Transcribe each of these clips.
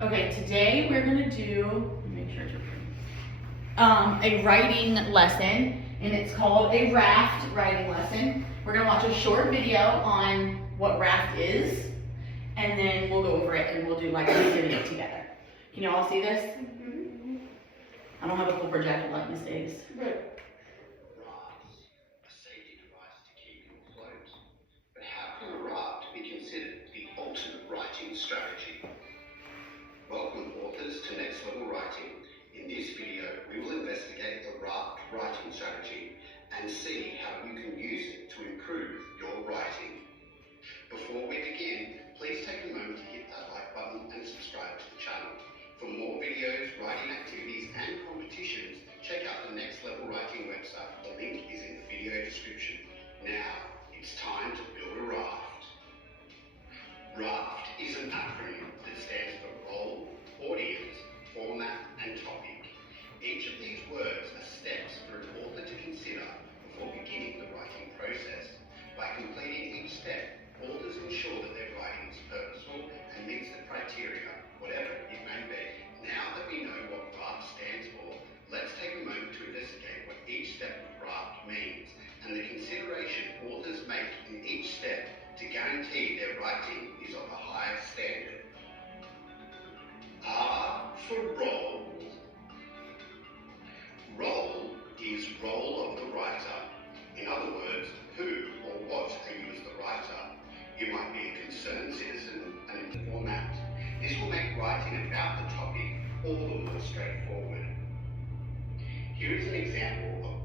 Okay, today we're gonna do, let me make sure it's recording, a writing lesson, and it's called a RAFT writing lesson. We're gonna watch a short video on what RAFT is, and then we'll go over it and we'll do like a video together. Can you all see this? Mm-hmm. I don't have a cool projector like Miss Davis. RAFTs, a safety device to keep you afloat. But how can a RAFT be considered the ultimate writing strategy? Welcome authors to Next Level Writing. In this video, we will investigate the RAFT writing strategy and see how you can use it to improve your writing. Before we begin, please take a moment to hit that like button and subscribe to the channel. For more videos, writing activities and competitions, check out the Next Level Writing website. The link is in the video description. Now, it's time to build a RAFT. RAFT is an acronym that stands for Role, Audience, Format and Topic. Each of these words are steps for an author to consider before beginning the writing process. By completing each step, authors ensure that their writing is purposeful and meets the criteria, whatever it may be. Now that we know what RAFT stands for, let's take a moment to investigate what each step of RAFT means and the consideration authors make in each step to guarantee their writing is of a high standard. R for role. Role is role of the writer. In other words, who or what are you as the writer? You might be a concerned citizen and in the format. This will make writing about the topic all the more straightforward. Here is an example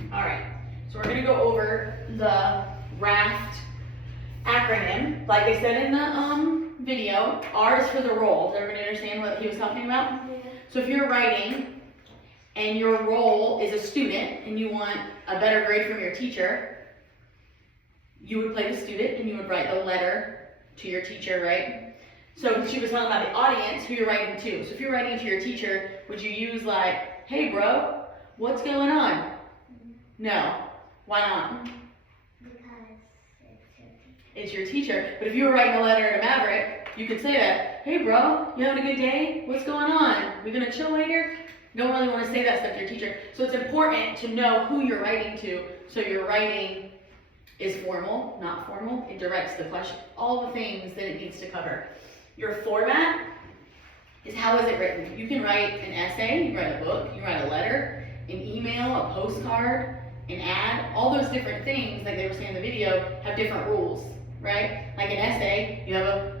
of... Alright, so we're gonna go over the RAFT acronym. Like they said in the video, R is for the role. Does everybody understand what he was talking about? Yeah. So if you're writing and your role is a student and you want a better grade from your teacher, you would play the student and you would write the letter to your teacher, right? So she was talking about the audience, who you're writing to. So if you're writing to your teacher, would you use like, hey bro, what's going on? No. Why not? Because It's your teacher. But if you were writing a letter to Maverick, you could say that, hey bro, you having a good day? What's going on? We gonna chill later? You don't really want to say that stuff to your teacher. So it's important to know who you're writing to, so your writing is formal, not formal. It directs the question, all the things that it needs to cover. Your format is how is it written. You can write an essay, you can write a book, you can write a letter, an email, a postcard, an ad. All those different things, like they were saying in the video, have different rules, right? Like an essay, you have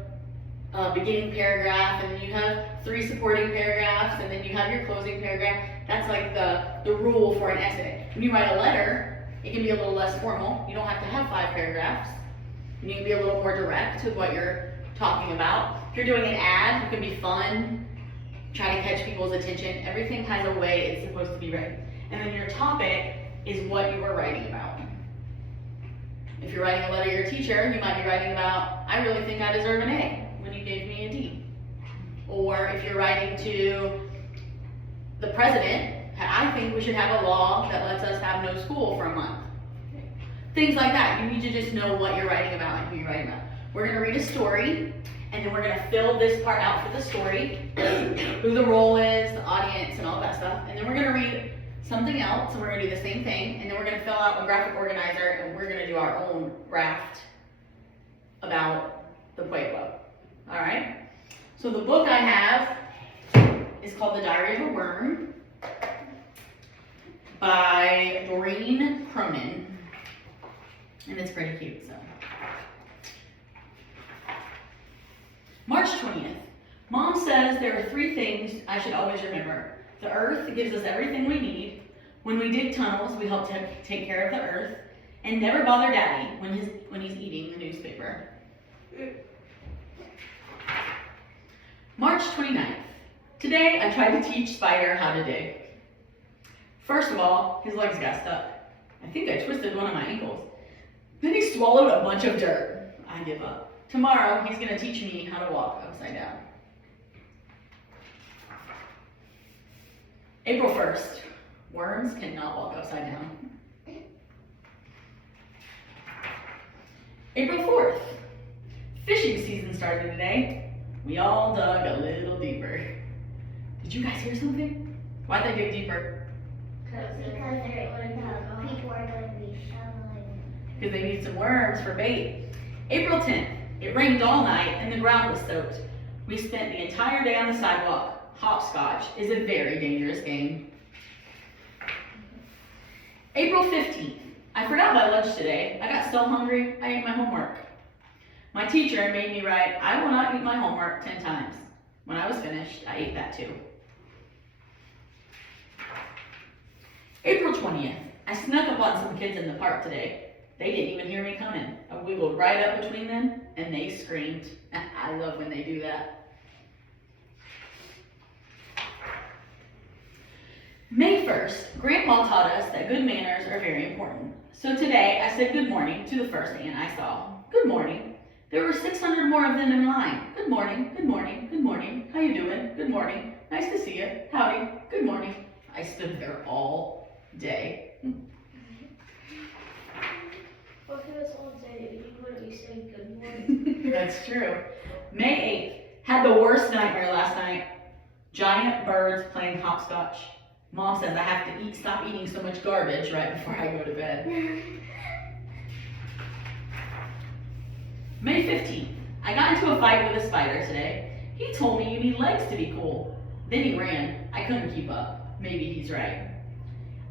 a beginning paragraph, and then you have 3 supporting paragraphs, and then you have your closing paragraph. That's like the rule for an essay. When you write a letter, it can be a little less formal. You don't have to have 5 paragraphs. You can be a little more direct with what you're talking about. If you're doing an ad, it can be fun, try to catch people's attention. Everything has a way it's supposed to be written. And then your topic is what you are writing about. If you're writing a letter to your teacher, you might be writing about, I really think I deserve an A when you gave me a D. Or if you're writing to the president, I think we should have a law that lets us have no school for a month. Things like that. You need to just know what you're writing about and who you're writing about. We're going to read a story, and then we're going to fill this part out for the story, who the role is, the audience, and all that stuff. And then we're going to read something else, and we're going to do the same thing, and then we're going to fill out a graphic organizer, and we're going to do our own RAFT about the Pueblo. All right? So the book I have is called The Diary of a Worm by Doreen Cronin, and it's pretty cute. So, March 20th. Mom says there are 3 things I should always remember. The earth gives us everything we need. When we dig tunnels, we help to take care of the earth. And never bother Daddy when he's eating the newspaper. March 29th. Today I tried to teach Spider how to dig. First of all, his legs got stuck. I think I twisted one of my ankles. Then he swallowed a bunch of dirt. I give up. Tomorrow he's going to teach me how to walk upside down. April 1st. Worms cannot walk upside down. April 4th. Fishing season started today. We all dug a little deeper. Did you guys hear something? Why'd they dig deeper? Because people are going to be shoveling. Because they need some worms for bait. April 10th, it rained all night and the ground was soaked. We spent the entire day on the sidewalk. Hopscotch is a very dangerous game. April 15th, I forgot my lunch today. I got so hungry, I ate my homework. My teacher made me write, I will not eat my homework 10 times. When I was finished, I ate that too. April 20th, I snuck up on some kids in the park today. They didn't even hear me coming. I wiggled right up between them and they screamed. I love when they do that. May 1st, Grandma taught us that good manners are very important. So today, I said good morning to the first ant I saw. Good morning. There were 600 more of them in line. Good morning, good morning, good morning. How you doing? Good morning. Nice to see you. Howdy. Good morning. I stood there all day. Well, if it was all day, you wouldn't be saying good morning. That's true. May 8th, had the worst nightmare last night. Giant birds playing hopscotch. Mom says I have to stop eating so much garbage right before I go to bed. May 15th, I got into a fight with a spider today. He told me you need legs to be cool. Then he ran. I couldn't keep up. Maybe he's right.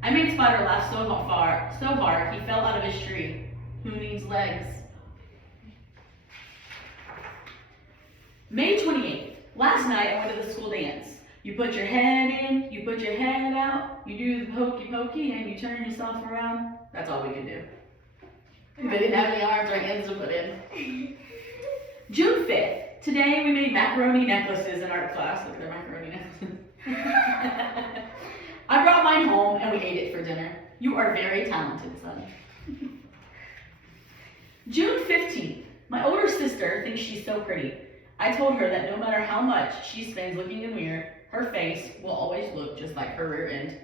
I made Spider laugh so hard he fell out of his tree. Who needs legs? May 28th, last night I went to the school dance. You put your head in, you put your head out, you do the hokey pokey, and you turn yourself around. That's all we could do. They didn't have any arms or hands to put in. June 5th, today we made macaroni necklaces in art class. Look at their macaroni necklaces. I brought mine home and we ate it for dinner. You are very talented, son. June 15th, my older sister thinks she's so pretty. I told her that no matter how much she spends looking in the mirror, her face will always look just like her rear end.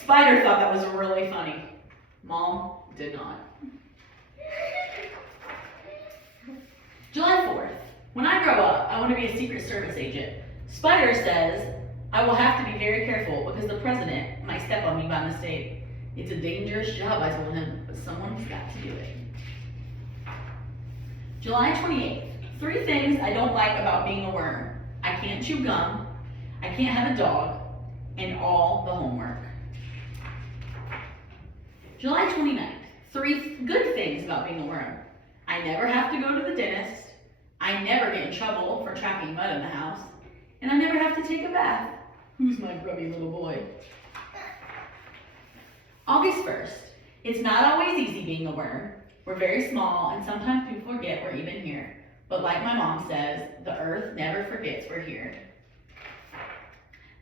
Spider thought that was really funny. Mom did not. July 4th. When I grow up, I want to be a Secret Service agent. Spider says I will have to be very careful because the president might step on me by mistake. It's a dangerous job, I told him, but someone's got to do it. July 28th. 3 things I don't like about being a worm. I can't chew gum, I can't have a dog, and all the homework. July 29th. 3 good things about being a worm. I never have to go to the dentist, I never get in trouble for tracking mud in the house, and I never have to take a bath. Who's my grubby little boy? August 1st. It's not always easy being a worm. We're very small, and sometimes people forget we're even here. But like my mom says, the earth never forgets we're here.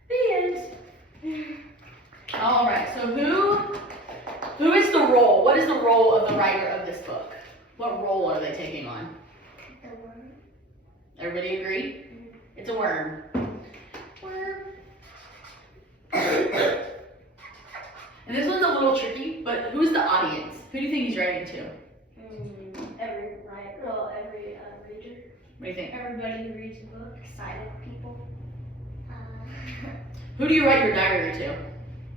The end. All right, so who is the role? What is the role of the writer of this book? What role are they taking on? The worm. Everybody agree? It's a worm. Worm. And this one's a little tricky, but who's the audience? Who do you think he's writing to? Every reader. What do you think? Everybody who reads a book. Excited people. Who do you write your diary to?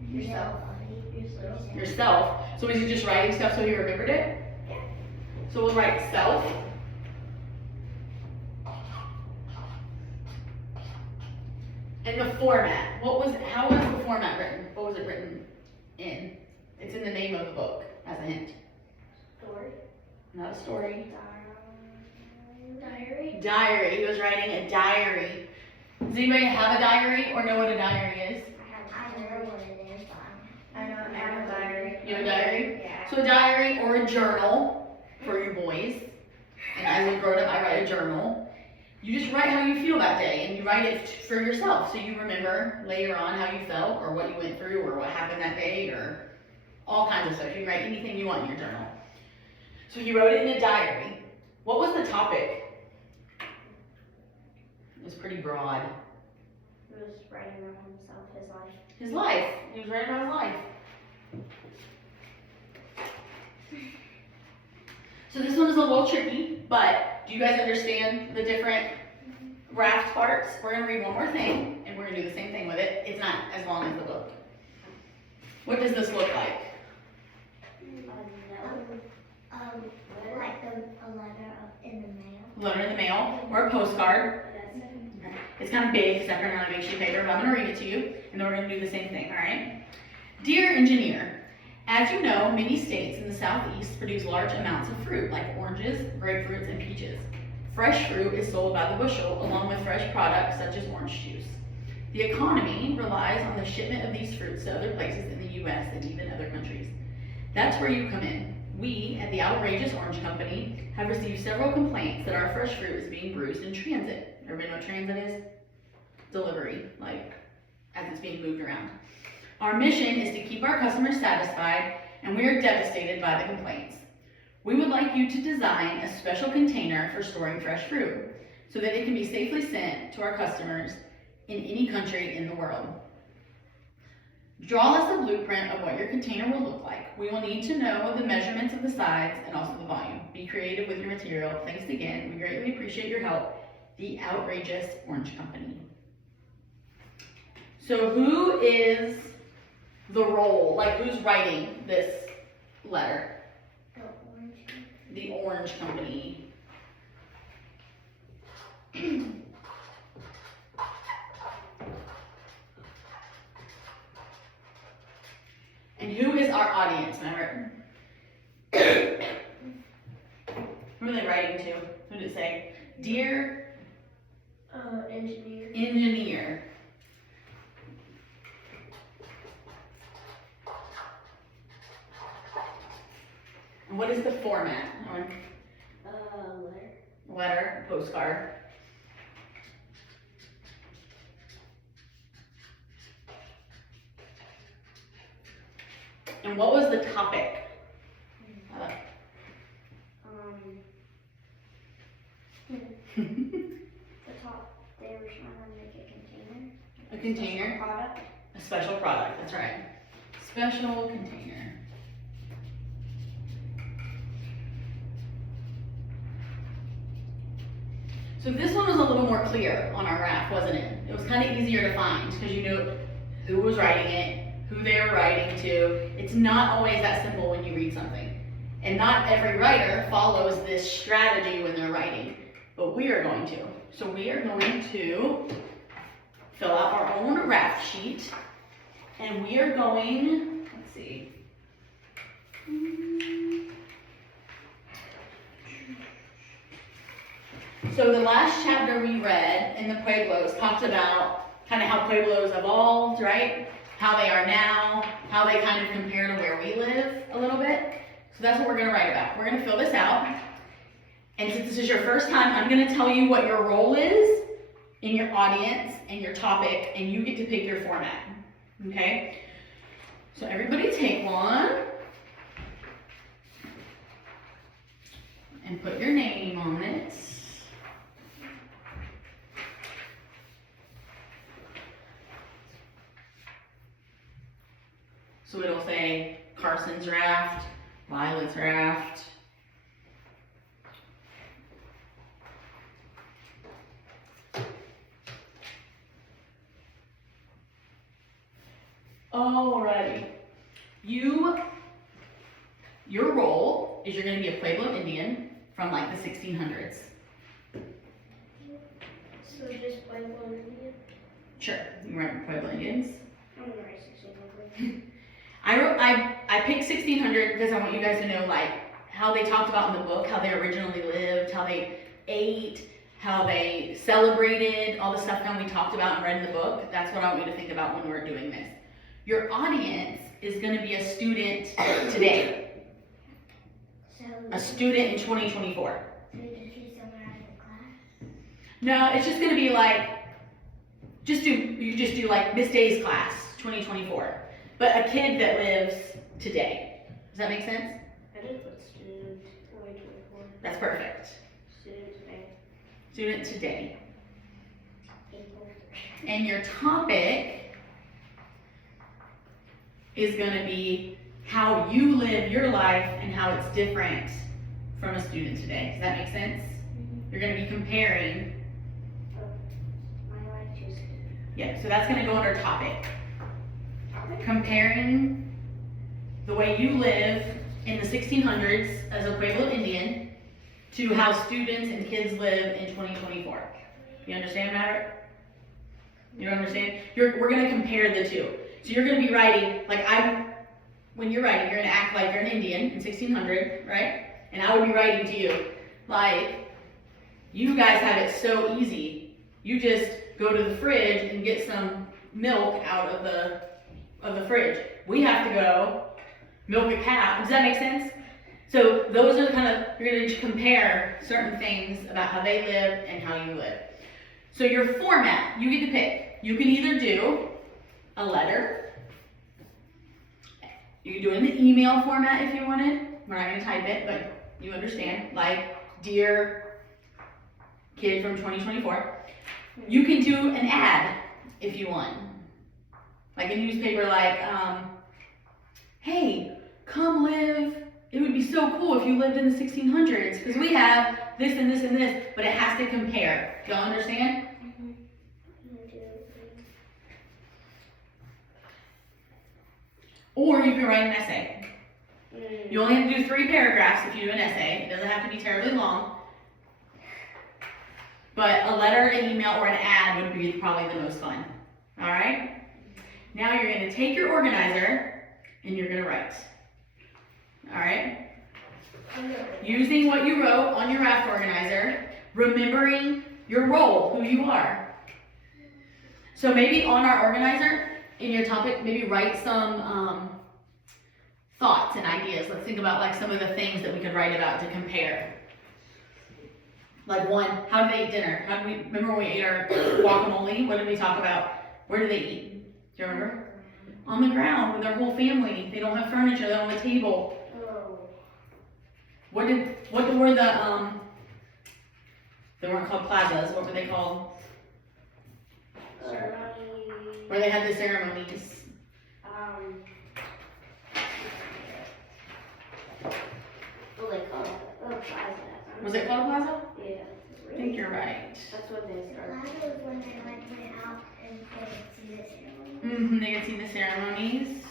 Yourself. Yourself. So is he just writing stuff so he remembered it? Yeah. So we'll write self. And the format. How was the format written? What was it written in? It's in the name of the book as a hint. Story. Not a story. Diary. Diary. He was writing a diary. Does anybody have a diary or know what a diary is? I know what it is. I know I have a diary. You have a diary? Yeah. So a diary or a journal for you boys. And as a grown up, I write a journal. You just write how you feel that day, and you write it for yourself, so you remember later on how you felt, or what you went through, or what happened that day, or all kinds of stuff. You can write anything you want in your journal. So he wrote it in a diary. What was the topic? It was pretty broad. He was writing about himself, his life. His life. He was writing about his life. So this one is a little tricky, but do you guys understand the different RAFT parts, we're gonna read one more thing, and we're gonna do the same thing with it. It's not as long as the book. What does this look like? Like a letter in the mail. Letter in the mail, or a postcard. It's kind of big, except for navigation paper, but I'm gonna read it to you, and then we're gonna do the same thing, all right? Dear engineer, as you know, many states in the southeast produce large amounts of fruit, like oranges, grapefruits, and peaches. Fresh fruit is sold by the bushel, along with fresh products such as orange juice. The economy relies on the shipment of these fruits to other places in the U.S. and even other countries. That's where you come in. We, at the Outrageous Orange Company, have received several complaints that our fresh fruit is being bruised in transit. Everybody know what transit is? Delivery, like as it's being moved around. Our mission is to keep our customers satisfied, and we are devastated by the complaints. We would like you to design a special container for storing fresh fruit so that it can be safely sent to our customers in any country in the world. Draw us a blueprint of what your container will look like. We will need to know the measurements of the size and also the volume. Be creative with your material. Thanks again. We greatly appreciate your help. The Outrageous Orange Company. So who is the role? Like, who's writing this letter? The Orange Company. And who is our audience member? Who are they writing to? Who did it say? Dear Engineer. Engineer. And what is the format? Letter. Letter, postcard. And what was the topic? The top, they were trying to make a container. A container? Product. A special product, that's right. Special container. So this one was a little more clear on our RAFT, wasn't it? It was kind of easier to find because you knew who was writing it, who they were writing to. It's not always that simple when you read something. And not every writer follows this strategy when they're writing, but we are going to. So we are going to fill out our own RAFT sheet, and we are going, let's see. So the last chapter we read in the Pueblos talked about kind of how Pueblos evolved, right? How they are now, how they kind of compare to where we live a little bit. So that's what we're going to write about. We're going to fill this out. And since this is your first time, I'm going to tell you what your role is in your audience and your topic, and you get to pick your format. Okay? So everybody take one. And put your name on it. So it'll say Carson's RAFT, Violet's RAFT. Alrighty. Your role is you're going to be a Pueblo Indian from like the 1600s. So just Pueblo Indian? Sure, you remember Pueblo Indians? I'm gonna write 1600. I picked 1600 because I want you guys to know like how they talked about in the book, how they originally lived, how they ate, how they celebrated, all the stuff that we talked about and read in the book. That's what I want you to think about when we're doing this. Your audience is going to be a student today, So, a student in 2024. so you just choose someone out of the class? No, it's just going to be like, you just do like this day's class, 2024. But a kid that lives today. Does that make sense? I did put student 2024. That's perfect. Student today. Student today. April. And your topic is going to be how you live your life and how it's different from a student today. Does that make sense? You're going to be comparing Yeah, so that's gonna go under topic. Comparing the way you live in the 1600s as a Pueblo Indian to how students and kids live in 2024. You understand, Maverick? You don't understand? We're gonna compare the two. So you're gonna be writing, like when you're writing, you're gonna act like you're an Indian in 1600, right? And I would be writing to you, like, you guys have it so easy. You just go to the fridge and get some milk out of the fridge. We have to go milk a cow. Does that make sense? So those are the kind of, you're gonna compare certain things about how they live and how you live. So your format, you get to pick. You can either do a letter. You can do it in the email format if you wanted. We're not gonna type it, but you understand. Like, dear kid from 2024. You can do an ad if you want. Like a newspaper, like, hey, come live. It would be so cool if you lived in the 1600s because we have this and this and this, but it has to compare. Do y'all understand? Or you can write an essay. You only have to do 3 paragraphs if you do an essay. It doesn't have to be terribly long. But a letter, an email, or an ad would be probably the most fun. All right? Now you're going to take your organizer and you're going to write. All right? Using what you wrote on your RAFT organizer, remembering your role, who you are. So maybe on our organizer, in your topic, maybe write some thoughts and ideas. Let's think about like some of the things that we could write about to compare. Like 1, how did they eat dinner? How did we, remember when we ate our guacamole? What did we talk about? Where did they eat? Do you remember? On the ground with their whole family. They don't have furniture, they don't have a table. What were the, they weren't called plazas, what were they called? Where they had the ceremonies. Was it called a plaza? Yeah. I think you're right. That's what they started. Plaza was when they like went out and they could see the ceremony. Mm-hmm, they could see the ceremonies.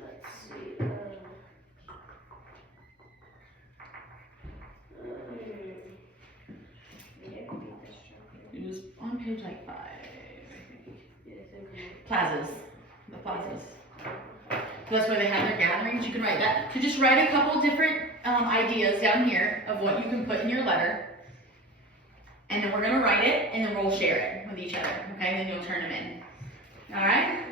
Let's see. It was on page like 5, I think. Plazas. The plazas. So that's where they have their gatherings. You can write that. So just write a couple different ideas down here of what you can put in your letter. And then we're going to write it, and then we'll share it with each other. Okay? And then you'll turn them in. All right?